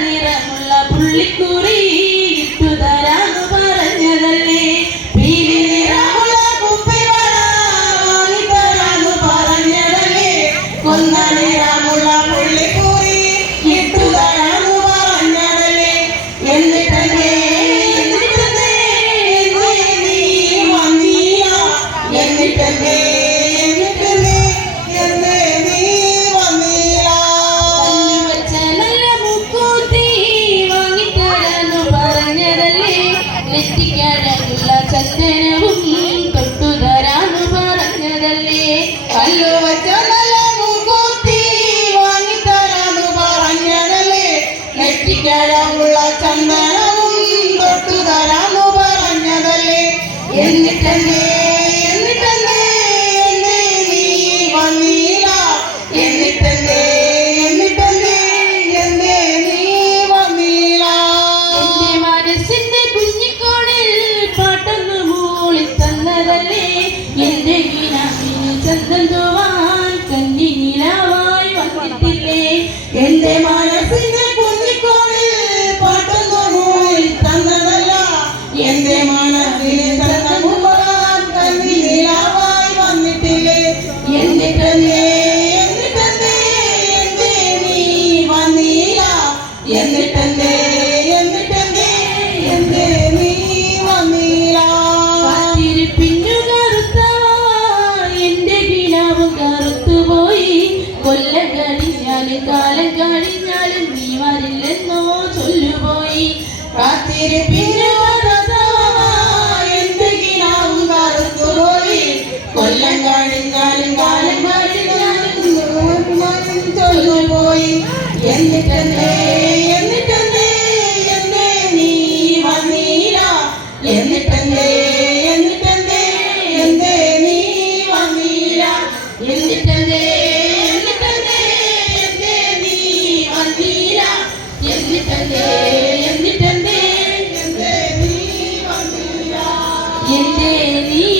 നിറമുള്ള പുള്ളിക്കുറി ഇട്ടുതരാന്ന് പറഞ്ഞതല്ലേ. പീലി നിറമുള്ള കുപ്പിവള വാങ്ങിത്തരാന്ന് പറഞ്ഞതല്ലേ. കൊന്ന നിറമുള്ള പുള്ളിക്കുറി ഇട്ടുതരാന്ന് പറഞ്ഞതല്ലേ. എന്നിട്ടല്ലേ നീ വന്നില്ല. എന്നിട്ടല്ലേ നെറ്റിക്കഴകുള്ള ചന്ദനവും തൊട്ടുതരാന്ന് പറഞ്ഞതല്ലേ. കല്ലു വച്ച നല്ല മൂക്കുത്തി വാങ്ങിത്തരാന്ന് പറഞ്ഞതല്ലേ. നെറ്റിക്കഴകുള്ള ചന്ദനവും തൊട്ടുതരാന്ന് പറഞ്ഞതല്ലേ. എന്നിട്ടല്ലേ നീ വന്നില്ല. എന്നിട്ടല്ലേ നീ വന്നില്ല. എന്റെ മനസ്സിന്റെ എന്റെ ഗീനാവിന് ചന്തം തൂവാൻ കന്നി നിലാവായി വന്നിട്ടില്ലേ. എന്റെ മനസ്സിന്റെ കുഞ്ഞിക്കോണിൽ പാട്ടൊന്നു മൂളി തന്നതല്ല. എന്റെ മനസ്സിന് ചന്തം തൂവാൻ കന്നി നിലാവായി വന്നിട്ടില്ലേ. എന്നിട്ടല്ലേ നീ വന്നില്ല. എന്നിട്ടല്ലേ നീ വന്നില്ല. കൊല്ലം കഴിഞ്ഞാലും കാലം കഴിഞ്ഞാലും നീ വരില്ലെന്നോ ചൊല്ലുപോയി. എന്തെങ്കിലും കറുത്തുപോയി. കൊല്ലം കഴിഞ്ഞാലും കാലം കഴിഞ്ഞാലും ചൊല്ലുപോയി. എന്നിട്ടല്ലേ നീ വന്നില്ല. എന്നിട്ടല്ലേ നീ വന്നില്ല. എന്നിട്ടല്ലേ എന്തേ നീ